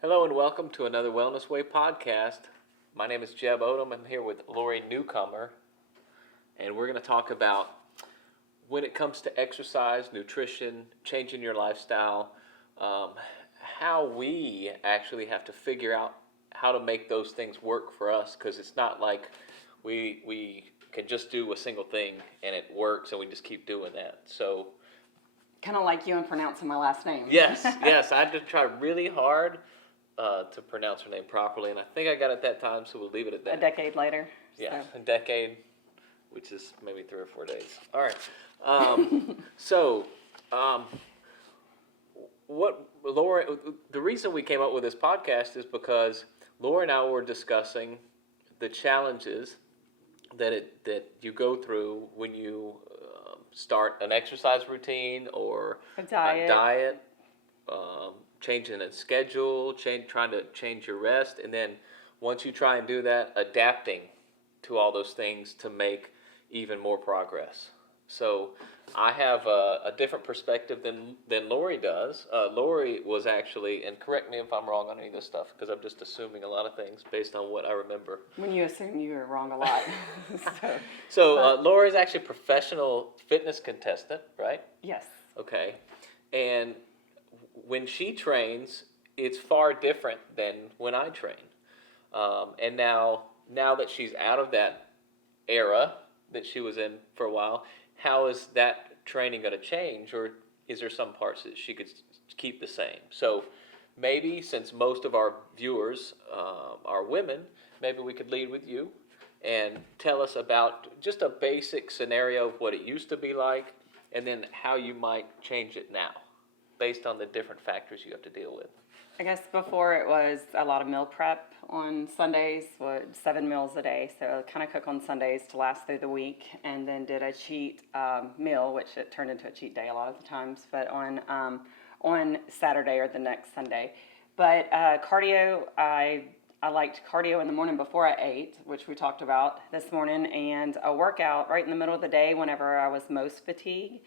Hello and welcome to another Wellness Way podcast. My name is Jeb Odom. I'm here with Lori Newcomer, and we're going to talk about when it comes to exercise, nutrition, changing your lifestyle, um, how we actually have to figure out how to make those things work for us, because it's not like we can just do a single thing and it works and we just keep doing that. So Kind of like you in pronouncing my last name. yes, I had to try really hard to pronounce her name properly, and I think I got it that time, so we'll leave it at that. A decade later. Yeah, So. a decade, which is maybe 3 or 4 days. All right. So, what Laura? The reason we came up with this podcast is because Laura and I were discussing the challenges that you go through when you start an exercise routine or A diet. changing a schedule, trying to change your rest, and then once you try and do that, adapting to all those things to make even more progress. So I have a different perspective than Lori does. Lori was actually, and correct me if I'm wrong on any of this stuff, because I'm just assuming a lot of things based on what I remember. When you assume you were wrong a lot. So Lori's actually a professional fitness contestant, right? Yes. Okay. And when she trains, it's far different than when I train. And now that she's out of that era that she was in for a while, how is that training going to change, or is there some parts that she could keep the same? So maybe since most of our viewers are women, maybe we could lead with you and tell us about just a basic scenario of what it used to be like, and then how you might change it now, based on the different factors you have to deal with. I guess before it was a lot of meal prep on Sundays, 7 meals a day. So kind of cook on Sundays to last through the week, and then did a cheat meal, which it turned into a cheat day a lot of the times, but on Saturday or the next Sunday. But cardio, I liked cardio in the morning before I ate, which we talked about this morning, and a workout right in the middle of the day whenever I was most fatigued.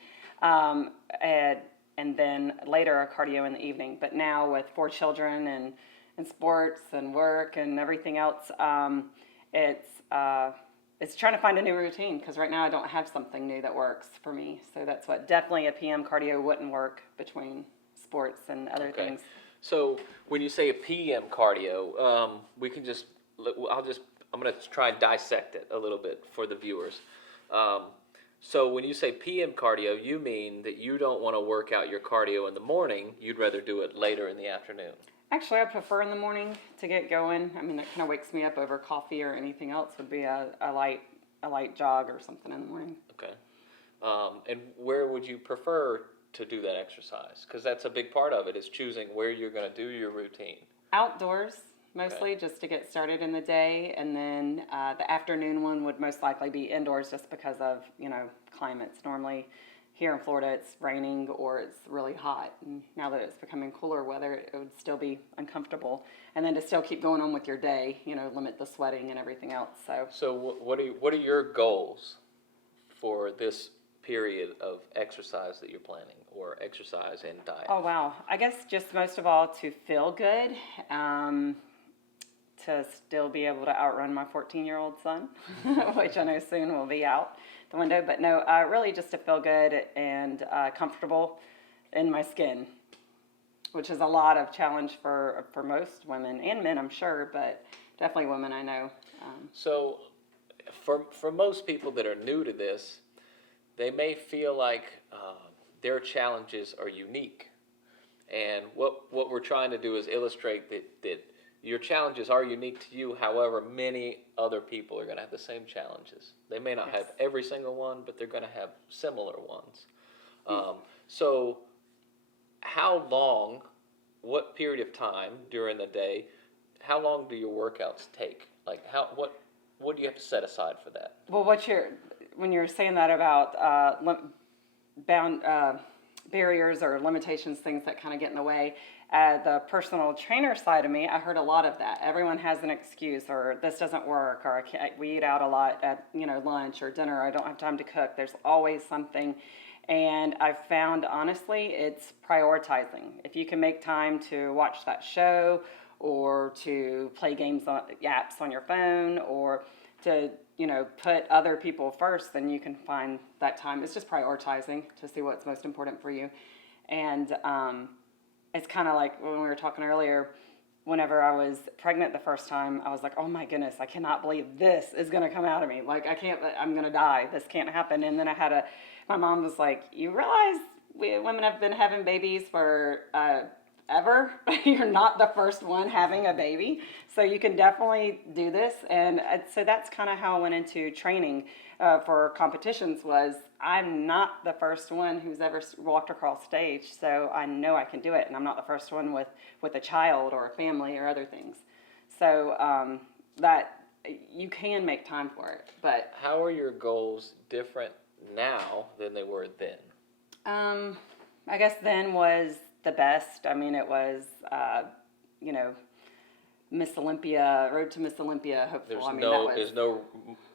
And then later a cardio in the evening. But now with 4 children and sports and work and everything else, it's trying to find a new routine, because right now I don't have something new that works for me. So that's what definitely a PM cardio wouldn't work between sports and other things. So when you say a PM cardio, we can I'm going to try and dissect it a little bit for the viewers. So when you say PM cardio, you mean that you don't want to work out your cardio in the morning, you'd rather do it later in the afternoon. Actually, I prefer in the morning to get going. I mean, that kind of wakes me up over coffee or anything else. Would be a light jog or something in the morning. Okay. And where would you prefer to do that exercise? Because that's a big part of it, is choosing where you're going to do your routine. Outdoors, mostly, just to get started in the day, and then the afternoon one would most likely be indoors, just because of climates. Normally here in Florida it's raining or it's really hot, and now that it's becoming cooler weather, it would still be uncomfortable. And then to still keep going on with your day, limit the sweating and everything else. So what are your goals for this period of exercise that you're planning, or exercise and diet? Oh wow, I guess just most of all to feel good. To still be able to outrun my 14-year-old son, which I know soon will be out the window. But no, really just to feel good and comfortable in my skin, which is a lot of challenge for most women and men, I'm sure, but definitely women I know. So for most people that are new to this, they may feel like their challenges are unique. And what we're trying to do is illustrate that your challenges are unique to you. However, many other people are going to have the same challenges. They may not have every single one, but they're going to have similar ones. So what period of time during the day, how long do your workouts take? Like what do you have to set aside for that? Well, when you're saying that about barriers or limitations, things that kind of get in the way, the personal trainer side of me, I heard a lot of that. Everyone has an excuse, or this doesn't work, or we eat out a lot at lunch or dinner. I don't have time to cook. There's always something, And I've found, honestly, it's prioritizing. If you can make time to watch that show or to play games on apps on your phone or to, put other people first, then you can find that time. It's just prioritizing to see what's most important for you. And it's kind of like when we were talking earlier, whenever I was pregnant the first time, I was like, oh my goodness, I cannot believe this is going to come out of me. Like, I'm going to die. This can't happen. And then my mom was like, you realize women have been having babies for ever. You're not the first one having a baby. So you can definitely do this. And so that's kind of how I went into training for competitions was I'm not the first one who's ever walked across stage. So I know I can do it. And I'm not the first one with a child or a family or other things. So that you can make time for it. But how are your goals different now than they were then? I guess then was the best. I mean, it was, Miss Olympia, Road to Miss Olympia, hopeful. There's no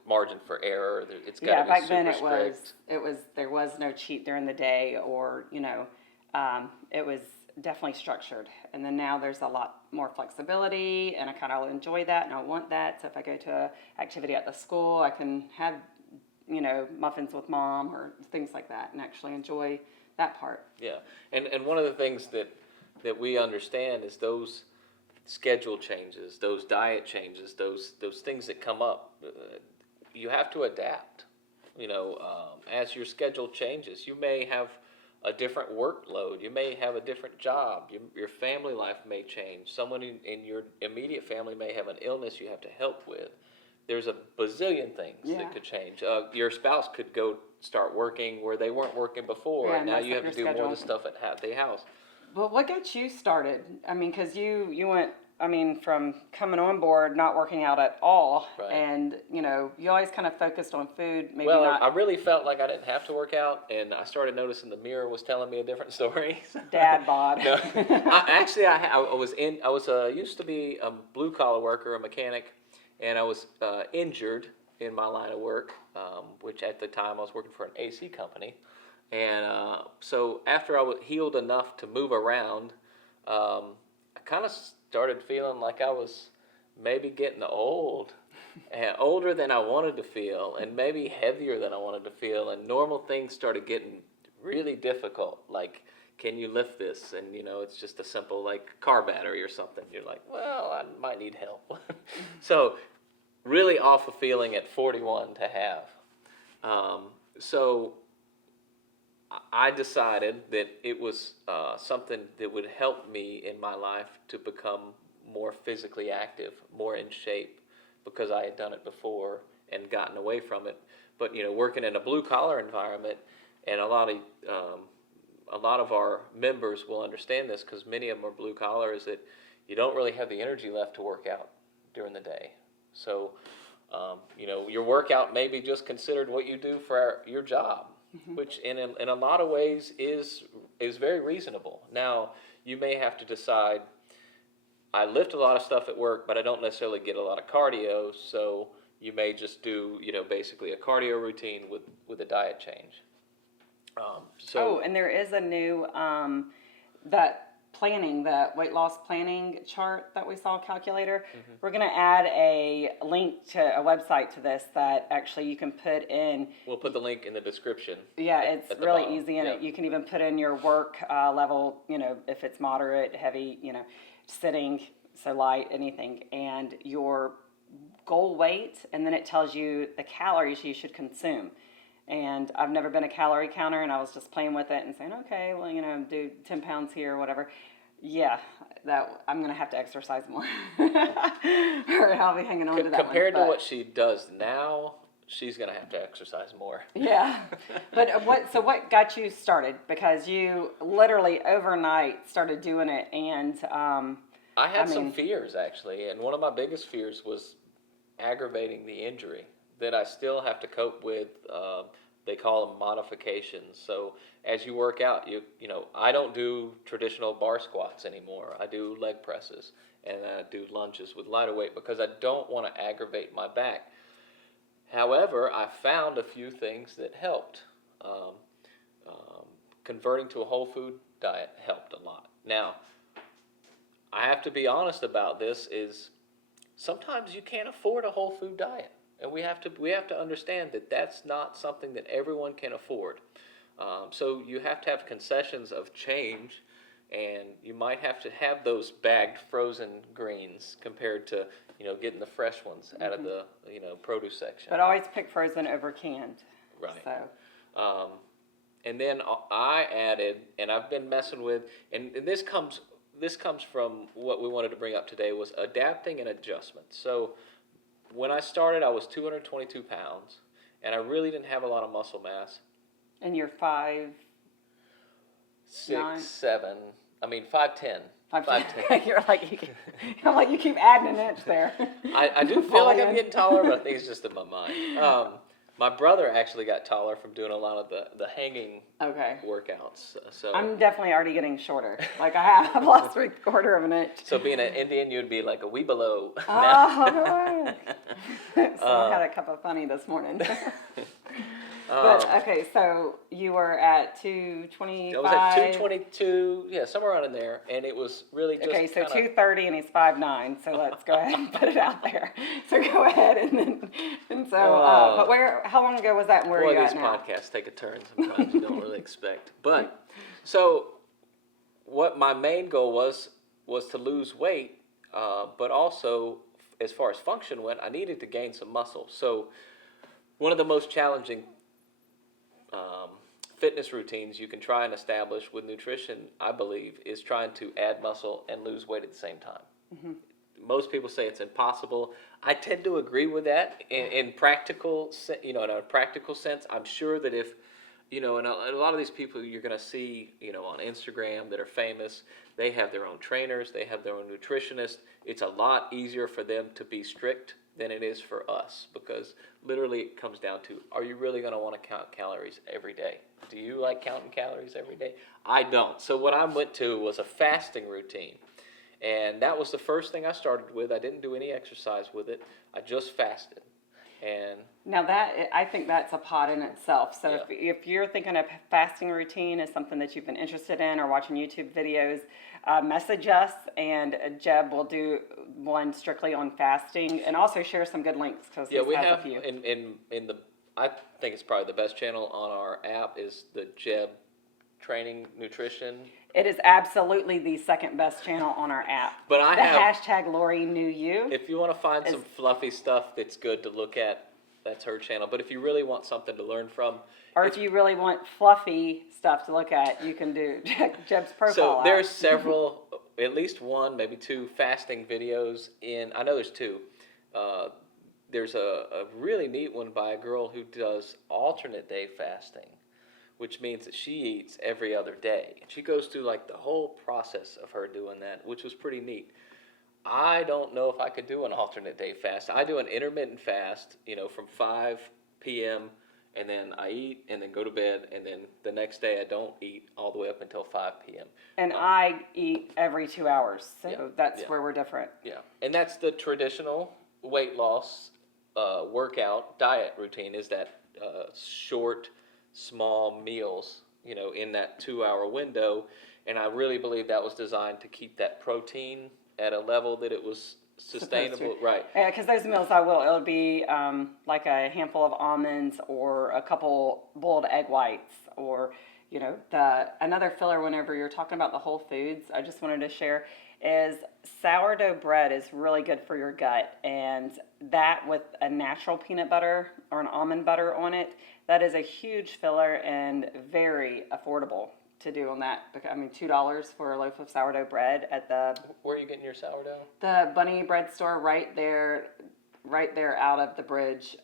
margin for error. It's got to Yeah, be back super then strict. there was no cheat during the day or, it was definitely structured. And then now there's a lot more flexibility and I kind of enjoy that and I want that. So if I go to an activity at the school, I can have, muffins with mom or things like that and actually enjoy that part. Yeah, and one of the things that we understand is those schedule changes, those diet changes, those things that come up. You have to adapt. As your schedule changes, you may have a different workload. You may have a different job. Your family life may change. Someone in your immediate family may have an illness you have to help with. There's a bazillion things that could change. Your spouse could go start working where they weren't working before, and now you have to do more of the stuff at the house. Well, what got you started? I mean, because you went, from coming on board, not working out at all, Right. and, you always kind of focused on food, maybe Well, not I really felt like I didn't have to work out, and I started noticing the mirror was telling me a different story. dad bod. No, I used to be a blue collar worker, a mechanic, and I was injured in my line of work, which at the time I was working for an AC company. And so after I was healed enough to move around, I kind of started feeling like I was maybe getting old, and older than I wanted to feel, and maybe heavier than I wanted to feel. And normal things started getting really difficult. Like, can you lift this? And it's just a simple like car battery or something. You're like, well, I might need help. So really awful feeling at 41 to have. So I decided that it was something that would help me in my life to become more physically active, more in shape, because I had done it before and gotten away from it. But working in a blue collar environment, and a lot of our members will understand this because many of them are blue collar, is that you don't really have the energy left to work out during the day. So, your workout may be just considered what you do for your job, which in a lot of ways is very reasonable. Now, you may have to decide, I lift a lot of stuff at work, but I don't necessarily get a lot of cardio, so you may just do, basically a cardio routine with a diet change. And there is a new, that weight loss planning chart that we saw, calculator. Mm-hmm. We're going to add a link to a website to this that actually you can put in. We'll put the link in the description. Yeah, it's at the really bottom. easy, and you can even put in your work level, if it's moderate, heavy, sitting, so light, anything, and your goal weight, and then it tells you the calories you should consume. And I've never been a calorie counter, and I was just playing with it and saying, okay, well, do 10 pounds here or whatever. Yeah, that I'm going to have to exercise more. Or I'll be hanging on to that Compared one. to what she does now, she's going to have to exercise more. Yeah. But what got you started? Because you literally overnight started doing it, and I had some fears, actually, and one of my biggest fears was aggravating the injury that I still have to cope with. They call them modifications. So as you work out, I don't do traditional bar squats anymore. I do leg presses and I do lunges with lighter weight because I don't want to aggravate my back. However, I found a few things that helped. converting to a whole food diet helped a lot. Now, I have to be honest about this is sometimes you can't afford a whole food diet. And we have to understand that that's not something that everyone can afford. So you have to have concessions of change, and you might have to have those bagged frozen greens compared to getting the fresh ones out of the produce section. But always pick frozen over canned. Right. So. And then I added, and I've been messing with, and this comes from what we wanted to bring up today was adapting and adjustment. So when I started, I was 222 pounds, and I really didn't have a lot of muscle mass. And you're 5'9"? 6'7". I mean 5'10". 5'10". You're like I'm like you keep adding an inch there. I do feel like I'm getting taller, but I think it's just in my mind. My brother actually got taller from doing a lot of the hanging workouts. So I'm definitely already getting shorter. Like I've lost 3/4 of an inch. So being an Indian, you'd be like a wee below. Oh, someone had a cup of funny this morning. But okay, so you were at 225. I was at 222, yeah, somewhere around in there, and it was really just okay. So kinda, 230, and he's 5'9". So let's go ahead and put it out there. So go ahead but where? How long ago was that? And where are you at now? These podcasts take a turn sometimes you don't really expect. But so what my main goal was to lose weight, but also as far as function went, I needed to gain some muscle. So one of the most challenging fitness routines you can try and establish with nutrition, I believe, is trying to add muscle and lose weight at the same time. Mm-hmm. Most people say it's impossible. I tend to agree with that in practical, in a practical sense. I'm sure that if, and a lot of these people you're going to see, on Instagram that are famous, they have their own trainers, they have their own nutritionists. It's a lot easier for them to be strict than it is for us, because literally it comes down to, are you really going to want to count calories every day? Do you like counting calories every day? I don't. So what I went to was a fasting routine. And that was the first thing I started with. I didn't do any exercise with it. I just fasted. And now I think that's a pod in itself. So if you're thinking a fasting routine is something that you've been interested in or watching YouTube videos, message us, and Jeb will do one strictly on fasting, and also share some good links because we have a few. in the I think it's probably the best channel on our app is the Jeb Training Nutrition. It is absolutely the second best channel on our app. But I have hashtag Lori knew you. If you want to find some fluffy stuff that's good to look at, that's her channel. But if you really want something to learn from, or if you really want fluffy stuff to look at, you can check Jeb's profile So out. there's several, at least one, maybe two fasting videos I know there's two. There's a really neat one by a girl who does alternate day fasting, which means that she eats every other day. She goes through like the whole process of her doing that, which was pretty neat. I don't know if I could do an alternate day fast. I do an intermittent fast, from 5 p.m. and then I eat and then go to bed, and then the next day I don't eat all the way up until 5 p.m. And I eat every 2 hours, so that's where we're different. Yeah, and that's the traditional weight loss workout diet routine, is that short, small meals, in that 2-hour window. And I really believe that was designed to keep that protein at a level that it was sustainable. Right. Yeah, because those meals it'll be like a handful of almonds or a couple boiled egg whites, or, another filler whenever you're talking about the whole foods, I just wanted to share is sourdough bread is really good for your gut, and that with a natural peanut butter or an almond butter on it, that is a huge filler and very affordable to do on that. I mean, $2 for a loaf of sourdough bread at the... Where are you getting your sourdough? The Bunny Bread Store right there out of the bridge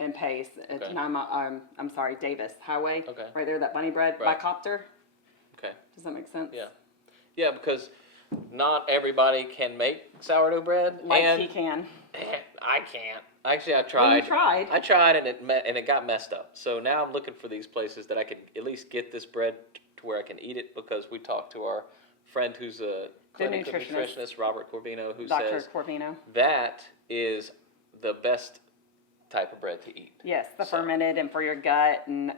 in Pace. Okay. I'm sorry, Davis Highway. Okay. Right there, that Bunny Bread by Copter. Okay. Does that make sense? Yeah. Yeah, because not everybody can make sourdough bread. Like he can. I can't. Actually, I tried. Well, you tried. I tried, and it got messed up. So now I'm looking for these places that I can at least get this bread to where I can eat it, because we talked to our friend who's a clinical nutritionist, Robert Corvino, who Dr. says Corvino. that is the best type of bread to eat. Yes, the So- fermented and for your gut. And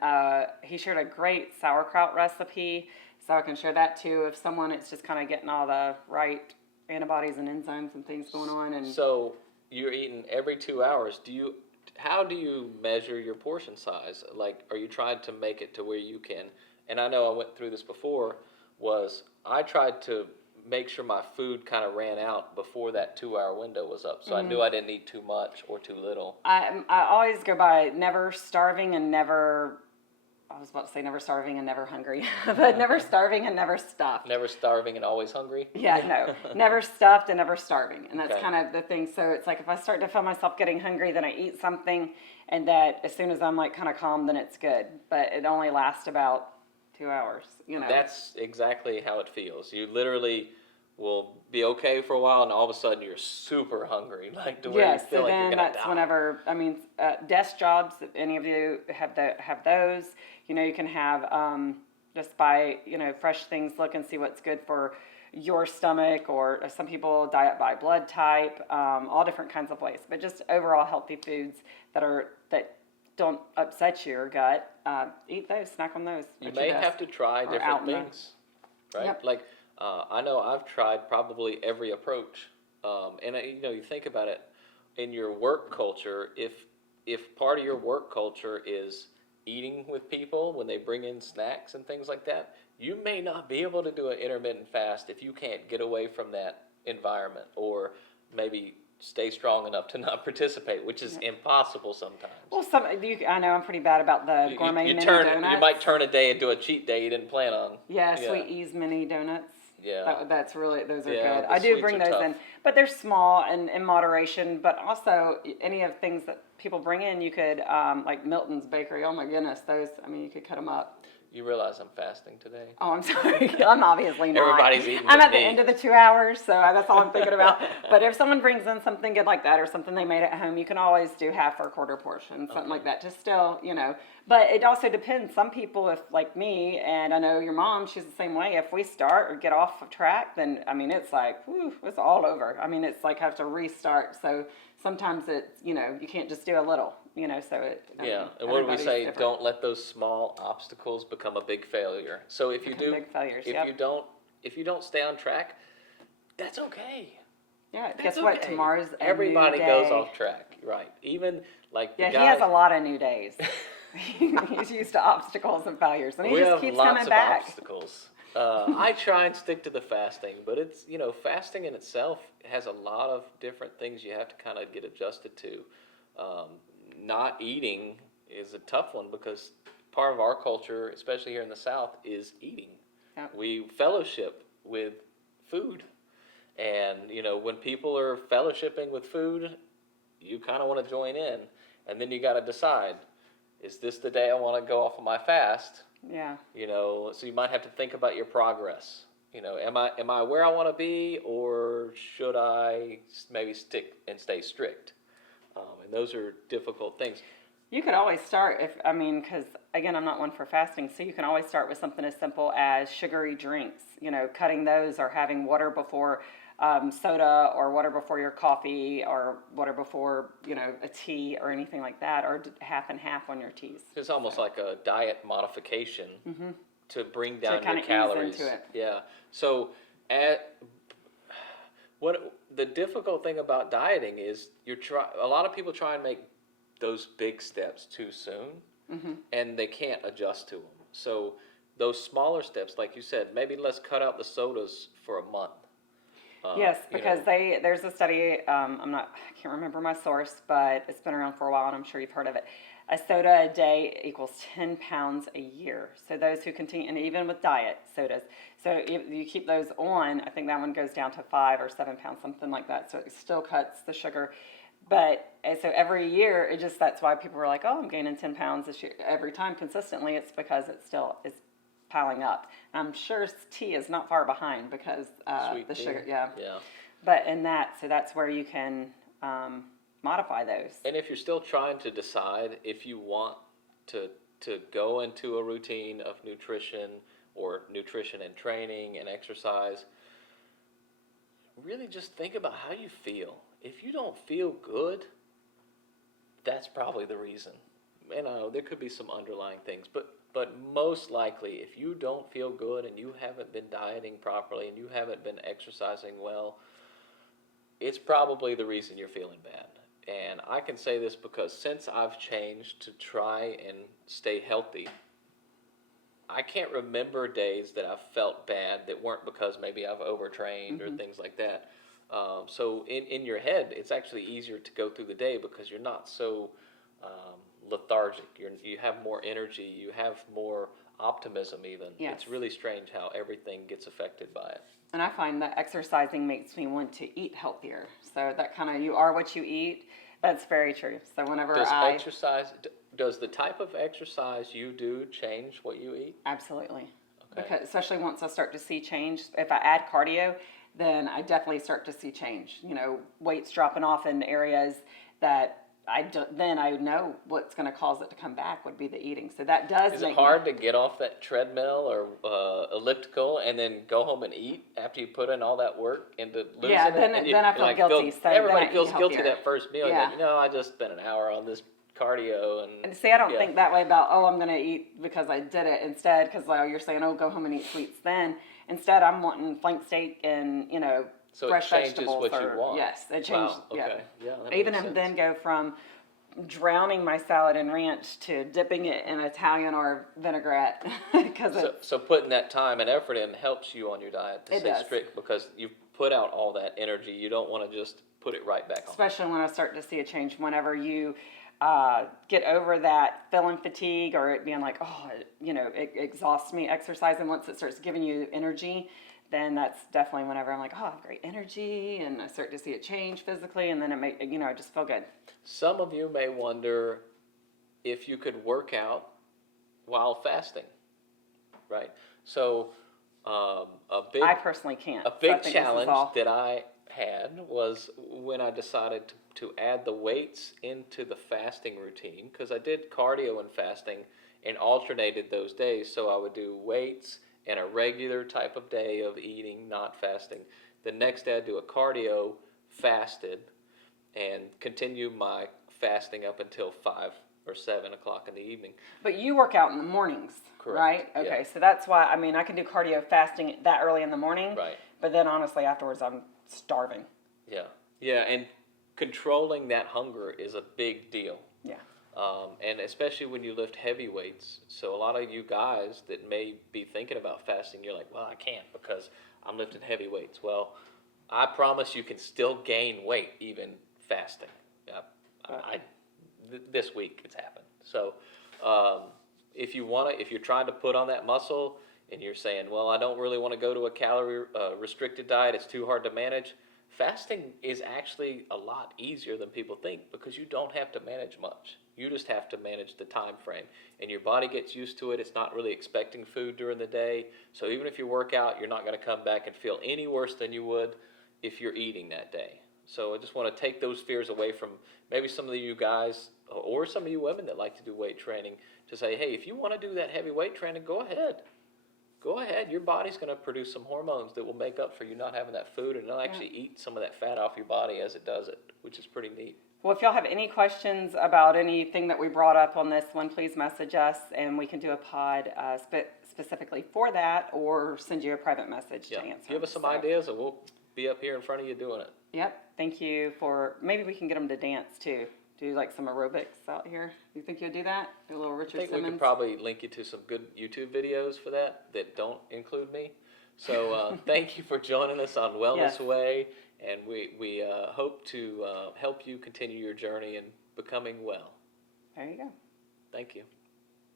he shared a great sauerkraut recipe, so I can share that too. If someone it's just kind of getting all the right antibodies and enzymes and things going on. And So you're eating every 2 hours. How do you measure your portion size? Like, are you trying to make it to where you can? And I know I went through this before. I tried to make sure my food kind of ran out before that 2 hour window was up, so I knew I didn't eat too much or too little. I always go by never starving and never. I was about to say never starving and never hungry, but never starving and never stuffed. Never starving and always hungry. Yeah, no, never stuffed and never starving. And that's Okay. kind of the thing. So it's like if I start to feel myself getting hungry, then I eat something, and that as soon as I'm like kind of calm, then it's good. But it only lasts about 2 hours, you know. That's exactly how it feels. You literally will be okay for a while, and all of a sudden you're super hungry, like to where Yes, you feel so like then you're gonna that's die. whenever, I mean, desk jobs, if any of you have those, you know, you can have, just buy, you know, fresh things, look and see what's good for your stomach, or some people diet by blood type, all different kinds of ways, but just overall healthy foods that don't upset your gut, eat those, snack on those. You at your may desk. have to try or different out in the- things, right? Yep. Like, I know I've tried probably every approach, and you know, you think about it in your work culture. If part of your work culture is eating with people when they bring in snacks and things like that, you may not be able to do an intermittent fast if you can't get away from that environment, or maybe stay strong enough to not participate, which is impossible sometimes. Well, I know I'm pretty bad about the gourmet mini donuts. You might turn a day into a cheat day you didn't plan on. Yeah, Sweet Ease mini donuts. Yeah. That's really, those are Yeah, good. the I do sweets bring are those tough. in, but they're small and in moderation. But also, any of things that people bring in, you could, like Milton's Bakery. Oh my goodness, those, I mean, you could cut them up. You realize I'm fasting today. Oh, I'm sorry. I'm obviously not. Everybody's eating I'm with at the me. end of the 2 hours, so that's all I'm thinking about. But if someone brings in something good like that or something they made at home, you can always do half or quarter portion, something like that, to still, you know. But it also depends. Some people, if like me, and I know your mom, she's the same way. If we start or get off of track, then, I mean, it's like, whew, it's all over. I mean, it's like have to restart. So sometimes it's, you know, you can't just do a little, you know, so it. I Yeah, mean, and what do we everybody's say? different. Don't let those small obstacles become a big failure. So if you Become do, big failures, if yep. you don't stay on track, that's okay. Yeah, That's guess what? okay. Tomorrow's a Everybody new goes day. off track, right? Even like the Yeah, guy. he has a lot of new days. He's used to obstacles and failures, and he We just have keeps lots coming of back. obstacles. I try and stick to the fasting, but it's, you know, fasting in itself has a lot of different things you have to kind of get adjusted to. Not eating is a tough one because part of our culture, especially here in the South, is eating. Yep. We fellowship with food. And, you know, when people are fellowshipping with food, you kind of want to join in. And then you got to decide, is this the day I want to go off of my fast? Yeah, You know, so you might have to think about your progress. You know, am I where I want to be, or should I maybe stick and stay strict? And those are difficult things. you could always start because again, I'm not one for fasting, so you can always start with something as simple as sugary drinks. You know, cutting those, or having water before soda, or water before your coffee, or water before, you know, a tea or anything like that, or half and half on your teas. It's almost like a diet modification to bring down kinda your ease calories. into it. Yeah. So, what the difficult thing about dieting is a lot of people try and make those big steps too soon, and they can't adjust to them. So those smaller steps, like you said, maybe let's cut out the sodas for a month. Yes, you because know. there's a study, I can't remember my source, but it's been around for a while and I'm sure you've heard of it. A soda a day equals 10 pounds a year. So those who continue, and even with diet sodas, so if you keep those on, I think that one goes down to 5 or 7 pounds, something like that. So it still cuts the sugar. But so every year, that's why people were like, oh, I'm gaining 10 pounds this year. Every time consistently, it's because it still is piling up. I'm sure tea is not far behind because Sweet the tea. sugar, yeah. Yeah. But so that's where you can modify those. And if you're still trying to decide if you want to go into a routine of nutrition, or nutrition and training and exercise, really just think about how you feel. If you don't feel good, that's probably the reason. You know, there could be some underlying things, but most likely, if you don't feel good and you haven't been dieting properly and you haven't been exercising well, it's probably the reason you're feeling bad. And I can say this because since I've changed to try and stay healthy, I can't remember days that I've felt bad that weren't because maybe I've overtrained or things like that. So in your head, it's actually easier to go through the day because you're not so lethargic. You have more energy. You have more optimism even. Yes. It's really strange how everything gets affected by it. And I find that exercising makes me want to eat healthier. So that kind of, you are what you eat. That's very true. So whenever Does the type of exercise you do change what you eat? Absolutely. Okay. Because especially once I start to see change, if I add cardio, then I definitely start to see change. You know, weights dropping off in areas that then I know what's going to cause it to come back would be the eating. So that does Is make it hard to get off that treadmill or elliptical and then go home and eat after you put in all that work into losing Yeah, it? then- And then I feel guilty, so then everybody I eat feels guilty healthier. that first meal. Yeah. You're like, I just spent an hour on this cardio and And see, I don't yeah. think that way about, oh, I'm going to eat because I did it. Instead, because you're saying, oh, go home and eat sweets then. Instead, I'm wanting flank steak and, So it fresh changes vegetables. what you want. Yes, it changed. Wow, Yeah. okay. Yeah, that Even makes and sense. then go from drowning my salad in ranch to dipping it in Italian or vinaigrette because So putting that time and effort in helps you on your diet to It stay does. strict because you've put out all that energy. You don't want to just put it right back on. especially when I start to see a change whenever you get over that feeling fatigue or it being like, oh, it exhausts me exercising. Once it starts giving you energy, then that's definitely whenever I'm like, oh, I have great energy, and I start to see it change physically, and then I just feel good. Some of you may wonder if you could work out while fasting, right? So a big I personally can't. a So I big think this is challenge all- that I had was when I decided to add the weights into the fasting routine because I did cardio and fasting and alternated those days. So I would do weights and a regular type of day of eating, not fasting. The next day I'd do a cardio, fasted, and continue my fasting up until 5 or 7 o'clock in the evening. But you work out in the mornings, Correct, right? yeah. Okay, so that's why, I can do cardio fasting that early in the morning. Right. But then honestly, afterwards, I'm starving. Yeah. Yeah, and controlling that hunger is a big deal. Yeah. And especially when you lift heavy weights. So a lot of you guys that may be thinking about fasting, you're like, well, I can't because I'm lifting heavy weights. Well, I promise you can still gain weight even fasting. This week it's happened. So if you're trying to put on that muscle and you're saying, well, I don't really want to go to a calorie restricted diet, it's too hard to manage. Fasting is actually a lot easier than people think because you don't have to manage much. You just have to manage the time frame. And your body gets used to it. It's not really expecting food during the day. So even if you work out, you're not going to come back and feel any worse than you would if you're eating that day. So I just want to take those fears away from maybe some of you guys or some of you women that like to do weight training to say, hey, if you want to do that heavy weight training, go ahead. Go ahead. Your body's going to produce some hormones that will make up for you not having that food, and it'll actually eat some of that fat off your body as it does it, which is pretty neat. Well, if y'all have any questions about anything that we brought up on this one, please message us, and we can do a pod specifically for that, or send you a private message Yeah. to answer. Give us some So, ideas, and we'll be up here in front of you doing it. Yep. Thank you for. Maybe we can get them to dance too. Do like some aerobics out here. You think you'd do that? Do a little I Richard think we Simmons. could probably link you to some good YouTube videos for that don't include me. So thank you for joining us on Wellness Yes. Way, and we hope to help you continue your journey in becoming well. There you go. Thank you.